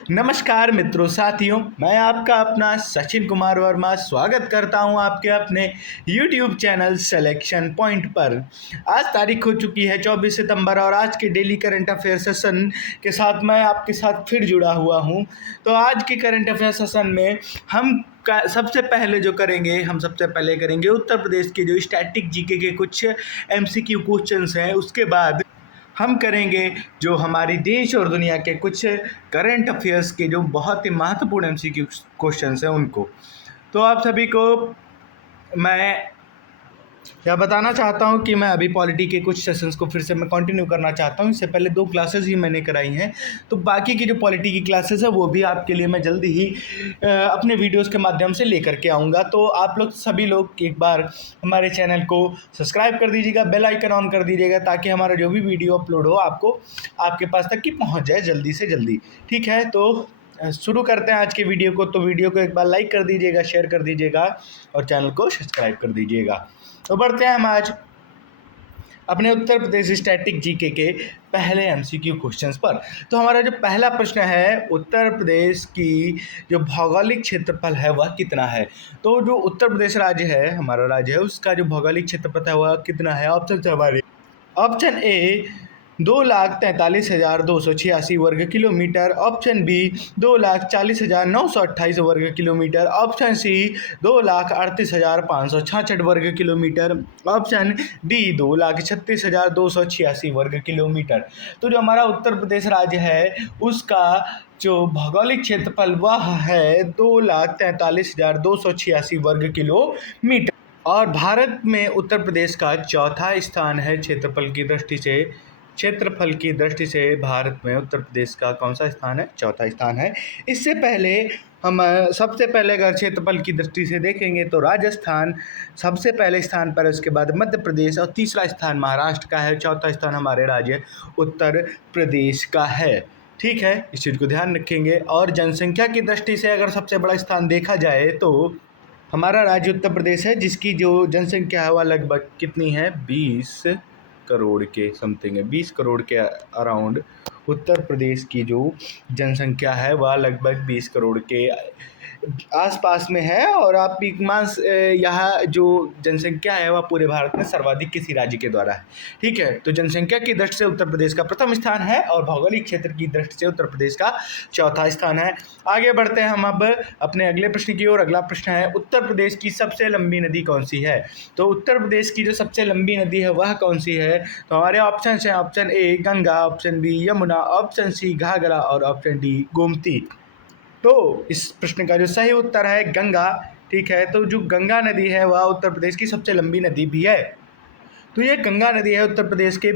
नमस्कार मित्रों साथियों, मैं आपका अपना सचिन कुमार वर्मा स्वागत करता हूं आपके अपने YouTube चैनल सिलेक्शन पॉइंट पर। आज तारीख हो चुकी है 24 सितंबर और आज के डेली करंट अफेयर सेशन के साथ मैं आपके साथ फिर जुड़ा हुआ हूं। तो आज के करंट अफेयर सेशन में सबसे पहले करेंगे उत्तर प्रदेश के जो स्टैटिक जीके के कुछ MCQ क्वेश्चंस हैं। उसके बाद हम करेंगे जो हमारी देश और दुनिया के कुछ करंट अफेयर्स के जो बहुत ही महत्वपूर्ण MCQ क्वेश्चंस हैं उनको। तो आप सभी को मैं यह बताना चाहता हूं कि मैं अभी पॉलिटी के कुछ सेशंस को फिर से मैं कंटिन्यू करना चाहता हूं। इससे पहले 2 क्लासेस ही मैंने कराई हैं, तो बाकी की जो पॉलिटी की क्लासेस है वो भी आपके लिए मैं जल्दी ही अपने वीडियोस के माध्यम से लेकर के आऊँगा। तो आप लोग सभी लोग एक बार हमारे चैनल को सब्सक्राइब कर दीजिएगा, बेल आइकन ऑन कर दीजिएगा, ताकि हमारा जो भी वीडियो अपलोड हो आपको आपके पास तक की पहुँच जाए जल्दी से जल्दी। ठीक है, तो शुरू करते हैं आज के वीडियो को। तो वीडियो को एक बार लाइक कर दीजिएगा, शेयर कर दीजिएगा और चैनल को सब्सक्राइब कर दीजिएगा। तो बढ़ते हैं हम आज अपने उत्तर प्रदेश स्टैटिक जीके के पहले MCQ क्वेश्चंस पर। तो हमारा जो पहला प्रश्न है, उत्तर प्रदेश की जो भौगोलिक क्षेत्रफल है वह कितना है। तो जो उत्तर प्रदेश राज्य है, हमारा राज्य है, उसका जो भौगोलिक क्षेत्रफल है वह कितना है। ऑप्शन है हमारे, ऑप्शन ए 2,43,286 वर्ग किलोमीटर, ऑप्शन बी 2,40,928 वर्ग किलोमीटर, ऑप्शन सी 2,38,566 वर्ग किलोमीटर, ऑप्शन डी 2,36,286 वर्ग किलोमीटर। तो जो हमारा उत्तर प्रदेश राज्य है उसका जो भौगोलिक क्षेत्रफल वह है 2,43,286 वर्ग किलोमीटर। और भारत में उत्तर प्रदेश का चौथा स्थान है क्षेत्रफल की दृष्टि से भारत में उत्तर प्रदेश का कौन सा स्थान है? चौथा स्थान है। इससे पहले हम सबसे पहले अगर क्षेत्रफल की दृष्टि से देखेंगे तो राजस्थान सबसे पहले स्थान पर है, उसके बाद मध्य प्रदेश और तीसरा स्थान महाराष्ट्र का है, चौथा स्थान हमारे राज्य उत्तर प्रदेश का है। ठीक है, इस चीज़ को ध्यान रखेंगे। और जनसंख्या की दृष्टि से अगर सबसे बड़ा स्थान देखा जाए तो हमारा राज्य उत्तर प्रदेश है, जिसकी जो जनसंख्या है वह लगभग कितनी है? 20 करोड़ के समथिंग है। 20 करोड़ के अराउंड उत्तर प्रदेश की जो जनसंख्या है वह लगभग 20 करोड़ के आसपास में है। और आप यहाँ जो जनसंख्या है वह पूरे भारत में सर्वाधिक किसी राज्य के द्वारा है। ठीक है, तो जनसंख्या की दृष्टि से उत्तर प्रदेश का प्रथम स्थान है और भौगोलिक क्षेत्र की दृष्टि से उत्तर प्रदेश का चौथा स्थान है। आगे बढ़ते हैं हम अब अपने अगले प्रश्न की ओर। अगला प्रश्न है, उत्तर प्रदेश की सबसे लंबी नदी कौन सी है। तो उत्तर प्रदेश की जो सबसे लंबी नदी है वह कौन सी है। तो हमारे ऑप्शन हैं, option A Ganga, option B Yamuna, option C Ghaghara और ऑप्शन डी गोमती। तो इस प्रश्न का जो सही उत्तर है गंगा। ठीक है, तो जो गंगा नदी है वह उत्तर प्रदेश की सबसे लंबी नदी भी है। तो ये गंगा नदी है उत्तर प्रदेश के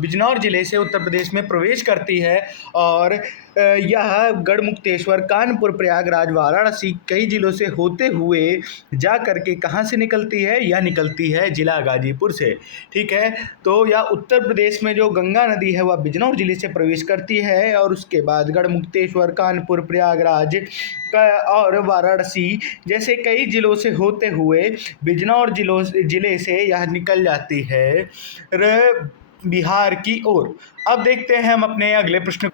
बिजनौर जिले से उत्तर प्रदेश में प्रवेश करती है। और यह गढ़मुक्तेश्वर, कानपुर, प्रयागराज, वाराणसी कई जिलों से होते हुए जा करके कहाँ से निकलती है? यह निकलती है जिला गाजीपुर से। ठीक है, तो यह उत्तर प्रदेश में जो गंगा नदी है वह बिजनौर जिले से प्रवेश करती है और उसके बाद गढ़मुक्तेश्वर, कानपुर, प्रयागराज और वाराणसी जैसे कई जिलों से होते हुए बिजनौर जिले से यह निकल जाती है बिहार की ओर। अब देखते हैं हम अपने अगले प्रश्न।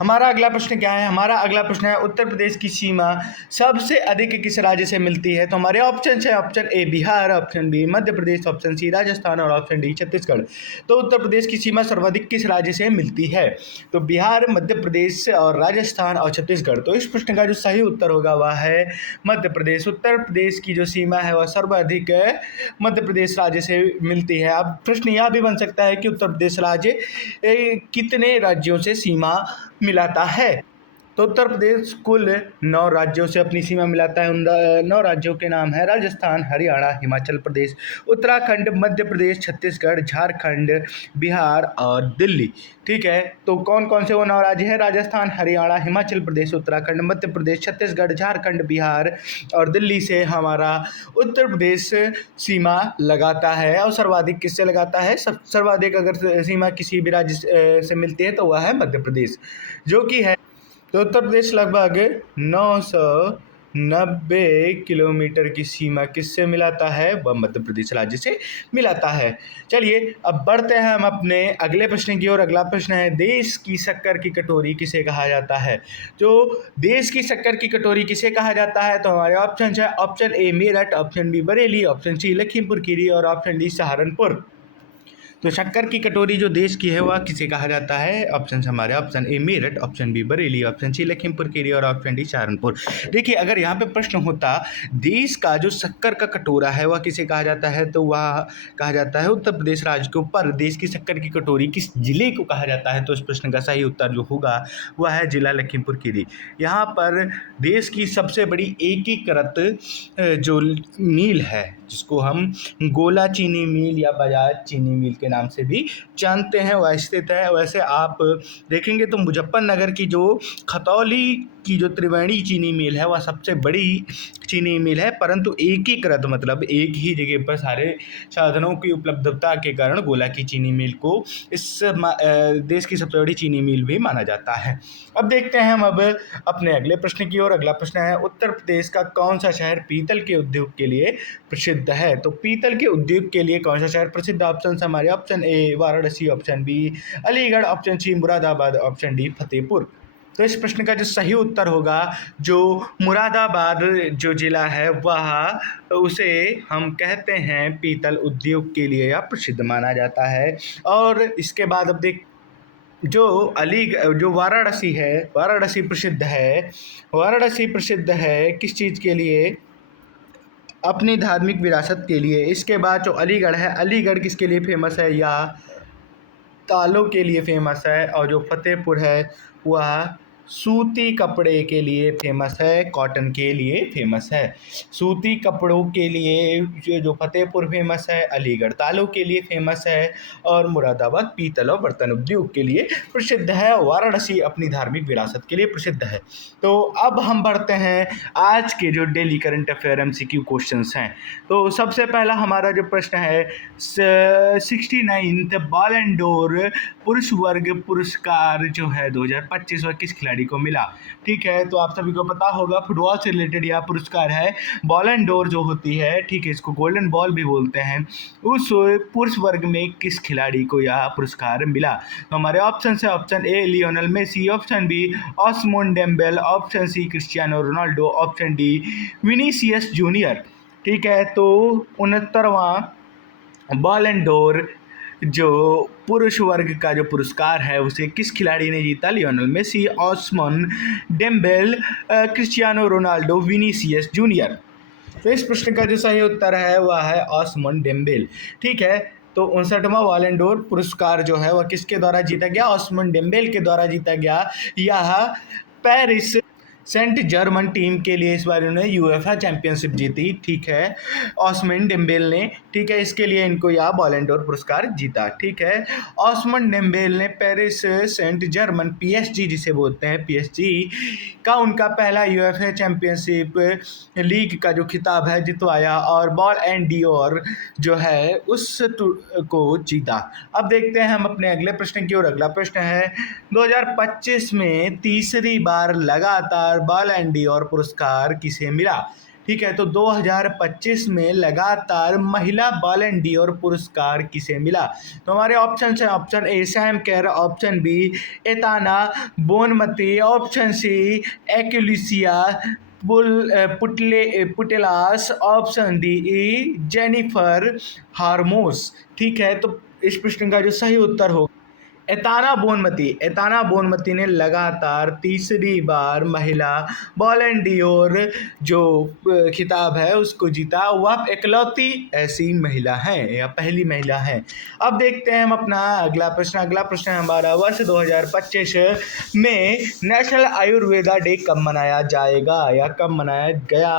हमारा अगला प्रश्न क्या है? हमारा अगला प्रश्न है, उत्तर प्रदेश की सीमा सबसे अधिक किस राज्य से मिलती है। तो हमारे ऑप्शन है, option A Bihar, option B Madhya Pradesh, option C Rajasthan और ऑप्शन डी छत्तीसगढ़। तो उत्तर प्रदेश की सीमा सर्वाधिक किस राज्य से मिलती है? तो बिहार, मध्य प्रदेश और राजस्थान और छत्तीसगढ़। तो इस प्रश्न का जो सही उत्तर होगा वह है मध्य प्रदेश। उत्तर प्रदेश की जो सीमा है वह सर्वाधिक मध्य प्रदेश राज्य से मिलती है। अब प्रश्न यह भी बन सकता है कि उत्तर प्रदेश राज्य कितने राज्यों से सीमा मिलाता है। तो उत्तर प्रदेश कुल 9 राज्यों से अपनी सीमा मिलाता है। उन 9 राज्यों के नाम है राजस्थान, हरियाणा, हिमाचल प्रदेश, उत्तराखंड, मध्य प्रदेश, छत्तीसगढ़, झारखंड, बिहार और दिल्ली। ठीक है, तो कौन कौन से वो 9 राज्य हैं? राजस्थान, हरियाणा, हिमाचल प्रदेश, उत्तराखंड, मध्य प्रदेश, छत्तीसगढ़, झारखंड, बिहार और दिल्ली से हमारा उत्तर प्रदेश सीमा लगाता है। और सर्वाधिक किससे लगाता है? सर्वाधिक अगर सीमा किसी भी राज्य से मिलती है तो वह है मध्य प्रदेश, जो कि है। तो उत्तर प्रदेश लगभग 900 90 किलोमीटर की सीमा किससे मिलाता है? वह मध्य प्रदेश राज्य से मिलाता है। चलिए अब बढ़ते हैं हम अपने अगले प्रश्न की ओर। अगला प्रश्न है, देश की शक्कर की कटोरी किसे कहा जाता है? जो देश की शक्कर की कटोरी किसे कहा जाता है? तो हमारे ऑप्शन है, option A Meerut, option B Bareilly, option C Lakhimpur Kheri और ऑप्शन डी सहारनपुर। तो शक्कर की कटोरी जो देश की है वह किसे कहा जाता है? ऑप्शन हमारे option A Meerut, option B Bareilly, option C Lakhimpur Kheri और ऑप्शन डी सहारनपुर। देखिए अगर यहाँ पे प्रश्न होता देश का जो शक्कर का कटोरा है वह किसे कहा जाता है, तो वह कहा जाता है उत्तर प्रदेश राज्य के ऊपर। देश की शक्कर की कटोरी किस जिले को कहा जाता है? तो इस प्रश्न का सही उत्तर जो होगा वह है जिला लखीमपुर खीरी। यहाँ पर देश की सबसे बड़ी एकीकृत जो मिल है जिसको हम गोला चीनी मिल या बजाज चीनी मिल के नाम से भी जानते हैं वह स्थित है। वैसे आप देखेंगे तो मुजफ्फरनगर की जो खतौली की जो त्रिवेणी चीनी मिल है वह सबसे बड़ी चीनी मिल है, परंतु एकीकृत मतलब एक ही जगह पर सारे साधनों की उपलब्धता के कारण गोला की चीनी मिल को इस देश की सबसे बड़ी चीनी मिल भी माना जाता है। अब देखते हैं हम अब अपने अगले प्रश्न की ओर। अगला प्रश्न है, उत्तर प्रदेश का कौन सा शहर पीतल के उद्योग के लिए प्रसिद्ध है? तो पीतल के उद्योग के लिए कौन सा शहर प्रसिद्ध? ऑप्शन हमारे option A Varanasi, option B Aligarh, option C Moradabad, option D Fatehpur. तो इस प्रश्न का जो सही उत्तर होगा जो मुरादाबाद जो जिला है वह उसे हम कहते हैं पीतल उद्योग के लिए या प्रसिद्ध माना जाता है। और इसके बाद अब देख जो वाराणसी है, वाराणसी प्रसिद्ध है। वाराणसी प्रसिद्ध है किस चीज़ के लिए? अपनी धार्मिक विरासत के लिए। इसके बाद जो अलीगढ़ है, अलीगढ़ किसके लिए फेमस है? या तालों के लिए फेमस है। और जो फतेहपुर है वह सूती कपड़े के लिए फेमस है, कॉटन के लिए फेमस है। सूती कपड़ों के लिए जो फतेहपुर फेमस है, अलीगढ़ तालों के लिए फेमस है और मुरादाबाद पीतल और बर्तन उद्योग के लिए प्रसिद्ध है। वाराणसी अपनी धार्मिक विरासत के लिए प्रसिद्ध है। तो अब हम बढ़ते हैं आज के जो daily current affair MCQ questions हैं। तो सबसे पहला हमारा जो प्रश्न है 69th बॉलन डोर पुरुष वर्ग पुरस्कार जो है 2025 वह किस खिलाड़ी को मिला? ठीक है, तो आप सभी को पता होगा फुटबॉल से रिलेटेड यह पुरस्कार है। बॉलन डोर जो होती है, ठीक है, इसको गोल्डन बॉल भी बोलते हैं। उस पुरुष वर्ग में किस खिलाड़ी को यह पुरस्कार मिला? तो हमारे ऑप्शन है, option A Lionel Messi, option B Ousmane Dembele, option C Cristiano Ronaldo, option D Vinicius Junior. ठीक है, तो 69वां बॉलन डोर जो पुरुष वर्ग का जो पुरस्कार है उसे किस खिलाड़ी ने जीता? Lionel Messi, Ousmane Dembele, Cristiano Ronaldo, Vinicius Junior. तो इस प्रश्न का जो सही उत्तर है वह है ऑस्मोन डेम्बेल। ठीक है, तो 59वां बॉलन डोर पुरस्कार जो है वह किसके द्वारा जीता गया? ऑस्मोन डेम्बेल के द्वारा जीता गया। यह पेरिस सेंट जर्मन टीम के लिए इस बार उन्होंने यूएफए चैंपियनशिप जीती। ठीक है, ऑस्मोन डेम्बेल ने, ठीक है, इसके लिए इनको यह बॉलन डोर पुरस्कार जीता। ठीक है, ऑस्मोन डेम्बेल ने पेरिस सेंट जर्मन PSG जिसे बोलते हैं PSG का उनका पहला यूएफए चैंपियनशिप लीग का जो खिताब है जितवाया और बॉल एंड डियोर जो है उस को जीता। अब देखते हैं हम अपने अगले प्रश्न की ओर। अगला प्रश्न है 2025 में तीसरी बार लगातार बॉल एंड डियोर पुरस्कार किसे मिला? ठीक है, तो 2025 में लगातार महिला बॉल एंड डियोर पुरस्कार किसे मिला? तो हमारे ऑप्शन है, option A Sam Kerr, option B Aitana Bonmati, option C एक्युलिसिया Putellas, option D Jennifer Hermoso. ठीक है, तो इस प्रश्न का जो सही उत्तर हो एताना बोनमती ने लगातार तीसरी बार महिला बॉल एंड डियोर जो खिताब है उसको जीता। वह इकलौती ऐसी महिला है या पहली महिला है। अब देखते हैं हम अपना अगला प्रश्न। अगला प्रश्न हमारा वर्ष 2025 में नेशनल आयुर्वेदा डे कब मनाया जाएगा या कब मनाया गया?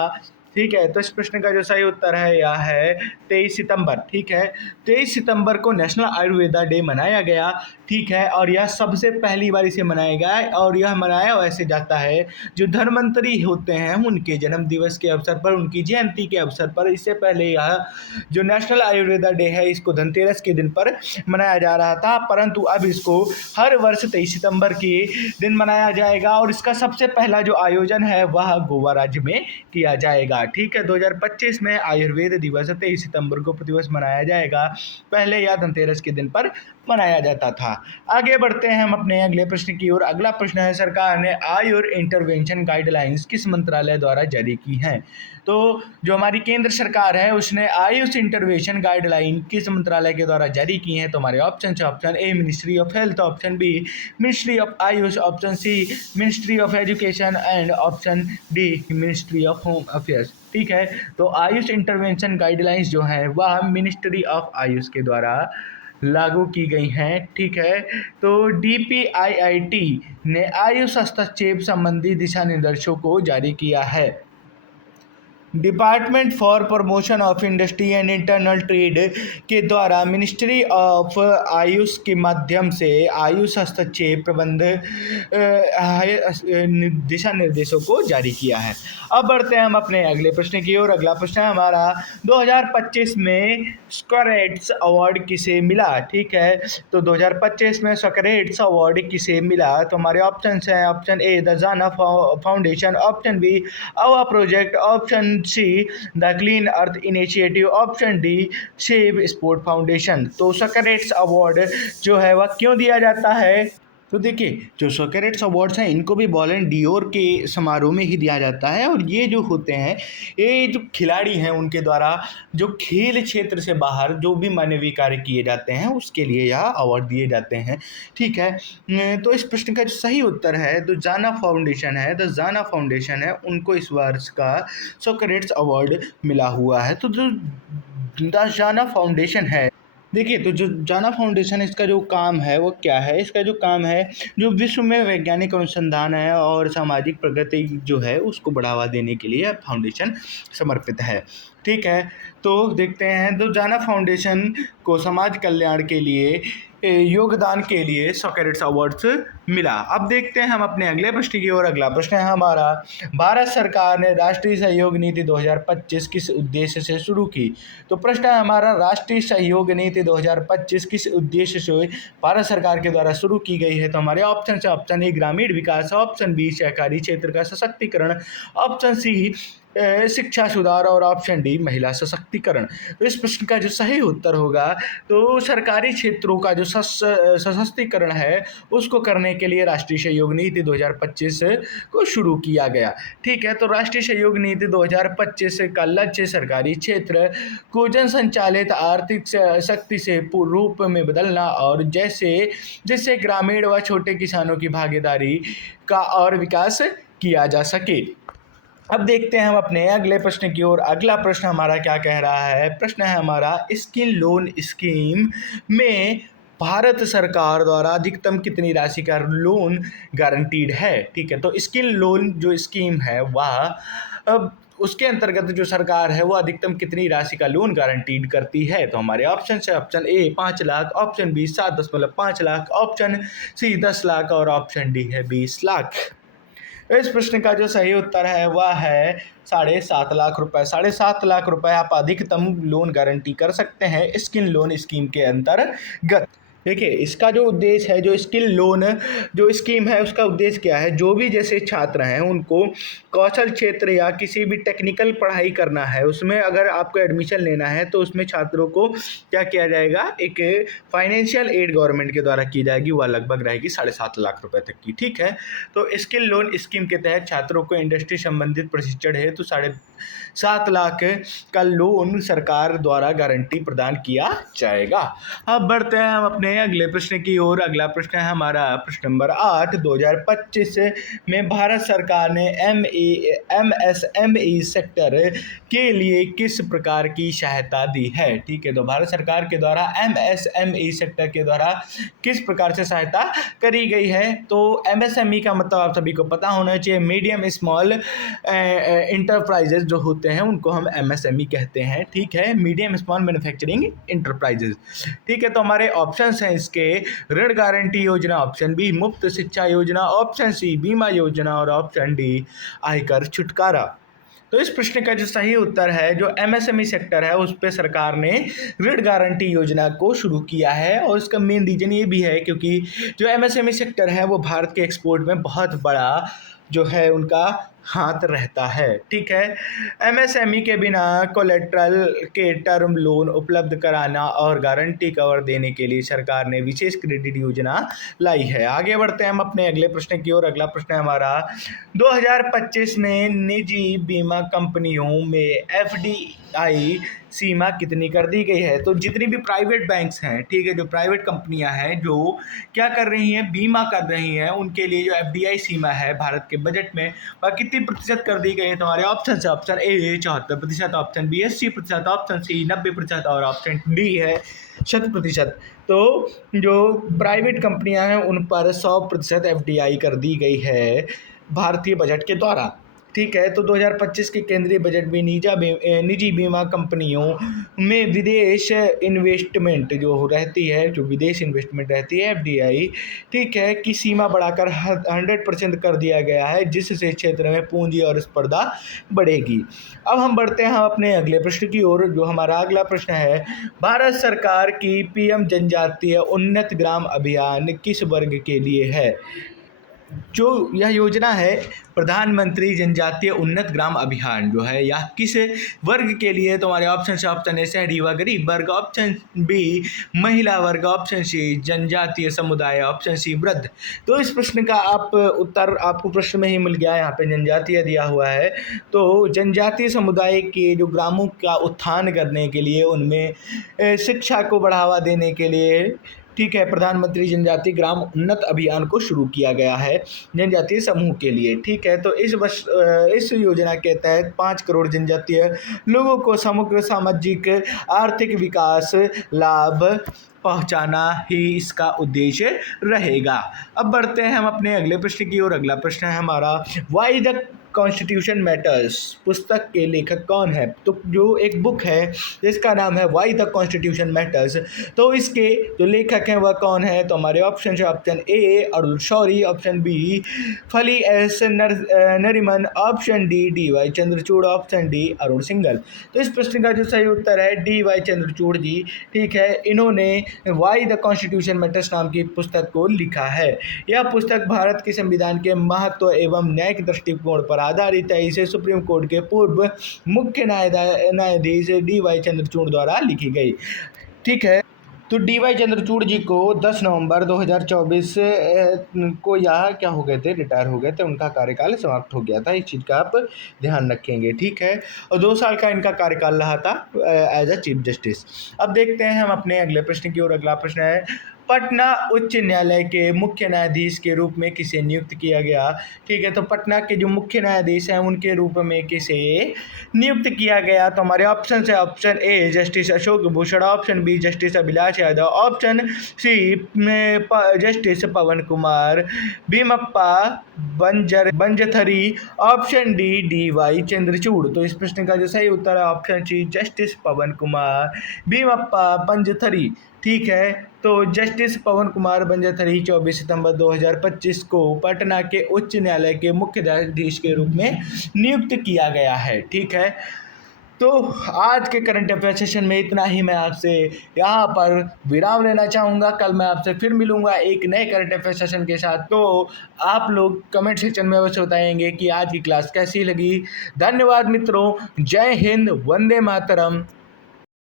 ठीक है, तो इस प्रश्न का जो सही उत्तर है यह है 23 सितंबर। ठीक है, 23 सितंबर को नेशनल आयुर्वेदा डे मनाया गया। ठीक है, और यह सबसे पहली बार इसे मनाया गया और यह मनाया वैसे जाता है जो धन्वंतरी होते हैं उनके जन्म दिवस के अवसर पर, उनकी जयंती के अवसर पर। इससे पहले यह जो नेशनल आयुर्वेदा डे है इसको धनतेरस के दिन पर मनाया जा रहा था, परंतु अब इसको हर वर्ष 23 सितंबर के दिन मनाया जाएगा और इसका सबसे पहला जो आयोजन है वह गोवा राज्य में किया जाएगा। ठीक है, 2025 में आयुर्वेद दिवस 23 सितंबर को प्रतिवर्ष मनाया जाएगा। पहले यह धनतेरस के दिन पर मनाया जाता था। आगे बढ़ते हैं हम अपने अगले प्रश्न की ओर। अगला प्रश्न है, सरकार ने आयुर इंटरवेंशन गाइडलाइंस किस मंत्रालय द्वारा जारी की हैं? तो जो हमारी केंद्र सरकार है उसने आयुष इंटरवेंशन गाइडलाइन किस मंत्रालय के द्वारा जारी की हैं? तो हमारे ऑप्शन है, option A ministry of health, option B ministry of AYUSH, option C ministry of education and option D ministry of home affairs. ठीक है, तो आयुष इंटरवेंशन गाइडलाइंस जो है वह मिनिस्ट्री ऑफ आयुष के द्वारा लागू की गई हैं। ठीक है, तो DPIIT ने आयुष हस्तक्षेप संबंधी दिशा निर्देशों को जारी किया है। Department for promotion of industry and internal trade के द्वारा मिनिस्ट्री ऑफ आयुष के माध्यम से आयुष हस्तक्षेप प्रबंध दिशा निर्देशों को जारी किया है। अब बढ़ते हैं हम अपने अगले प्रश्न की ओर। अगला प्रश्न है हमारा, 2025 में स्क्वारेट्स अवार्ड किसे मिला? ठीक है, तो 2025 में स्क्वारेट्स अवार्ड किसे मिला? तो हमारे ऑप्शन हैं, ऑप्शन ए द जाना फाउंडेशन, ऑप्शन बी आवा project, option see the clean earth initiative, option D save sport foundation. तो सोक्रेट्स अवार्ड जो है वह क्यों दिया जाता है? तो देखिए, जो सोक्रेट्स अवार्ड्स हैं इनको भी बॉलन डियोर के समारोह में ही दिया जाता है और ये जो होते हैं ये जो खिलाड़ी हैं उनके द्वारा जो खेल क्षेत्र से बाहर जो भी मानवीय कार्य किए जाते हैं उसके लिए यह अवार्ड दिए जाते हैं। ठीक है, तो इस प्रश्न का जो सही उत्तर है तो जाना फाउंडेशन है, द जाना फाउंडेशन है, उनको इस वर्ष का सोक्रेट्स अवार्ड मिला हुआ है। तो जो द जाना फाउंडेशन है, देखिए, तो जो जाना फाउंडेशन इसका जो काम है वो क्या है? इसका जो काम है जो विश्व में वैज्ञानिक अनुसंधान है और सामाजिक प्रगति जो है उसको बढ़ावा देने के लिए फाउंडेशन समर्पित है। ठीक है, तो देखते हैं, तो जाना फाउंडेशन को समाज कल्याण के लिए योगदान के लिए सोक्रेट्स अवार्ड्स मिला। अब देखते हैं हम अपने अगले प्रश्न की ओर। अगला प्रश्न है हमारा, भारत सरकार ने राष्ट्रीय सहयोग नीति 2025 किस उद्देश्य से शुरू की? तो प्रश्न है हमारा, राष्ट्रीय सहयोग नीति 2025 किस उद्देश्य से भारत सरकार के द्वारा शुरू की गई है? तो हमारे ऑप्शन है, ऑप्शन ए ग्रामीण विकास, ऑप्शन बी सहकारी क्षेत्र का सशक्तिकरण, ऑप्शन सी शिक्षा सुधार और ऑप्शन डी महिला सशक्तिकरण। तो इस प्रश्न का जो सही उत्तर होगा तो सरकारी क्षेत्रों का जो सशक्तिकरण है उसको करने के लिए राष्ट्रीय सहयोग नीति 2025 को शुरू किया गया। ठीक है, तो राष्ट्रीय सहयोग नीति 2025 का लक्ष्य सरकारी क्षेत्र को जन संचालित आर्थिक शक्ति से पूर्ण रूप में बदलना और जिससे ग्रामीण व छोटे किसानों की भागीदारी का और विकास किया जा सके। अब देखते हैं हम अपने अगले प्रश्न की ओर। अगला प्रश्न हमारा क्या कह रहा है? प्रश्न है हमारा, स्किल लोन स्कीम में भारत सरकार द्वारा अधिकतम कितनी राशि का लोन गारंटीड है? ठीक है, तो स्किल लोन जो स्कीम है वह अब उसके अंतर्गत जो सरकार है वो अधिकतम कितनी राशि का लोन गारंटीड करती है? तो हमारे ऑप्शन है, option A 5 lakh, option B 7.5 lakh, option C 10 lakh और ऑप्शन डी है 20 लाख। इस प्रश्न का जो सही उत्तर है वह है 7.5 लाख रुपए। 7.5 लाख रुपए आप अधिकतम लोन गारंटी कर सकते हैं स्किल लोन स्कीम के अंतर्गत। देखिए, इसका जो उद्देश्य है, जो स्किल लोन जो स्कीम है उसका उद्देश्य क्या है? जो भी जैसे छात्र हैं उनको कौशल क्षेत्र या किसी भी टेक्निकल पढ़ाई करना है उसमें अगर आपको एडमिशन लेना है तो उसमें छात्रों को क्या किया जाएगा, एक फाइनेंशियल एड गवर्नमेंट के द्वारा की जाएगी, वह लगभग रहेगी 7.5 लाख रुपए तक की। ठीक है, तो स्किल लोन स्कीम के तहत छात्रों को इंडस्ट्री संबंधित प्रशिक्षण है तो 7.5 लाख का लोन सरकार द्वारा गारंटी प्रदान किया जाएगा। अब बढ़ते हैं हम अपने हैं अगले प्रश्न की ओर। अगला प्रश्न है हमारा प्रश्न नंबर 8। 2025 में भारत सरकार ने MSME सेक्टर के लिए किस प्रकार की सहायता दी है? ठीक है, तो भारत सरकार के द्वारा MSME सेक्टर के द्वारा किस प्रकार से सहायता करी गई है? तो MSME का मतलब आप सभी को पता होना चाहिए, मीडियम स्मॉल इंटरप्राइजेज जो होते हैं उनको हम MSME कहते हैं। ठीक है, मीडियम स्मॉल मैन्युफैक्चरिंग इंटरप्राइजेज। ठीक है, तो हमारे ऑप्शंस हैं इसके: ऋण गारंटी योजना, ऑप्शन बी मुफ्त शिक्षा योजना, ऑप्शन सी बीमा योजना और ऑप्शन डी आयकर छुटकारा। तो इस प्रश्न का जो सही उत्तर है, जो MSME सेक्टर है उस पे सरकार ने ऋण गारंटी योजना को शुरू किया है। और इसका मेन रीजन ये भी है क्योंकि जो MSME सेक्टर है वो भारत के एक्सपोर्ट में बहुत बड़ा जो है उनका हाथ रहता है। ठीक है, MSME के बिना कोलेट्रल के टर्म लोन उपलब्ध कराना और गारंटी कवर देने के लिए सरकार ने विशेष क्रेडिट योजना लाई है। आगे बढ़ते हैं हम अपने अगले प्रश्न की ओर। अगला प्रश्न है हमारा 2025 में निजी बीमा कंपनियों में FDI सीमा कितनी कर दी गई है? तो जितनी भी प्राइवेट बैंक्स हैं, ठीक है, जो प्राइवेट कंपनियां हैं जो क्या कर रही हैं, बीमा कर रही हैं, उनके लिए जो FDI सीमा है भारत के बजट में वह कितनी प्रतिशत कर दी गई है? तुम्हारे ऑप्शन है, option A 74%, option B 80%, option C 90% और ऑप्शन डी है 100%। तो जो प्राइवेट कंपनियां हैं उन पर 100% FDI कर दी गई है भारतीय बजट के द्वारा। ठीक है, तो 2025 के केंद्रीय बजट में निजी बीमा कंपनियों में विदेश इन्वेस्टमेंट जो रहती है, जो विदेश इन्वेस्टमेंट रहती है FDI, ठीक है, की सीमा बढ़ाकर 100% कर दिया गया है, जिससे क्षेत्र में पूंजी और स्पर्धा बढ़ेगी। अब हम बढ़ते हैं अपने अगले प्रश्न की ओर। जो हमारा अगला प्रश्न है, भारत सरकार की PM जनजातीय उन्नत ग्राम अभियान किस वर्ग के लिए है? जो यह योजना है प्रधानमंत्री जनजातीय उन्नत ग्राम अभियान जो है यह किस वर्ग के लिए? तुम्हारे ऑप्शन से ऑप्शन ए शहरी व गरीब वर्ग, ऑप्शन बी महिला वर्ग, ऑप्शन सी जनजातीय समुदाय, ऑप्शन सी वृद्ध। तो इस प्रश्न का उत्तर आपको प्रश्न में ही मिल गया, यहाँ पे जनजातीय दिया हुआ है। तो जनजातीय समुदाय के जो ग्रामों का उत्थान करने के लिए, उनमें शिक्षा को बढ़ावा देने के लिए, ठीक है, प्रधानमंत्री जनजातीय ग्राम उन्नत अभियान को शुरू किया गया है जनजातीय समूह के लिए। ठीक है, तो इस योजना के तहत 5 करोड़ जनजातीय लोगों को समग्र सामाजिक आर्थिक विकास लाभ पहुंचाना ही इसका उद्देश्य रहेगा। अब बढ़ते हैं हम अपने अगले प्रश्न की ओर। अगला प्रश्न है हमारा, वाई द कॉन्स्टिट्यूशन मैटर्स पुस्तक के लेखक कौन है? तो जो एक बुक है जिसका नाम है वाई द कॉन्स्टिट्यूशन मैटर्स, तो इसके जो लेखक हैं वह कौन है? तो हमारे ऑप्शन है, option A Arun Shourie, option B Fali S Nariman, option D DY Chandrachud, option D Arun Singhal. तो इस प्रश्न का जो सही उत्तर है DY चंद्रचूड़ जी। ठीक है, इन्होंने वाई द कॉन्स्टिट्यूशन मैटर्स नाम की पुस्तक को लिखा है। यह पुस्तक भारत के संविधान के महत्व एवं न्यायिक दृष्टिकोण पर आधारित है। इसे सुप्रीम कोर्ट के पूर्व मुख्य न्यायाधीश DY चंद्रचूड़ द्वारा लिखी गई। ठीक है, तो DY चंद्रचूड़ जी को 10 नवंबर 2024 को यह क्या हो गए थे, रिटायर हो गए थे, उनका कार्यकाल समाप्त हो गया था। इस चीज़ का आप ध्यान रखेंगे। ठीक है, और 2 साल का इनका कार्यकाल रहा था एज अ चीफ जस्टिस। अब देखते हैं हम अपने अगले प्रश्न की ओर। अगला प्रश्न है, पटना उच्च न्यायालय के मुख्य न्यायाधीश के रूप में किसे नियुक्त किया गया? ठीक है, तो पटना के जो मुख्य न्यायाधीश हैं उनके रूप में किसे नियुक्त किया गया? तो हमारे ऑप्शन है, option A justice Ashok Bhushan, option B justice Abhilash Yadav, option C justice Pawan Kumar Bhimappa Bajanthri, option D DY Chandrachud. तो इस प्रश्न का जो सही उत्तर है option C justice Pawan Kumar Bhimappa Bajanthri. ठीक है, तो जस्टिस पवन कुमार बंजथरी 24 सितंबर 2025 को पटना के उच्च न्यायालय के मुख्य न्यायाधीश के रूप में नियुक्त किया गया है। ठीक है, तो आज के करंट अफेयर सेशन में इतना ही। मैं आपसे यहाँ पर विराम लेना चाहूँगा। कल मैं आपसे फिर मिलूँगा एक नए करंट अफेयर सेशन के साथ। तो आप लोग कमेंट सेक्शन में अवश्य बताएंगे कि आज की क्लास कैसी लगी। धन्यवाद मित्रों, जय हिंद, वंदे मातरम।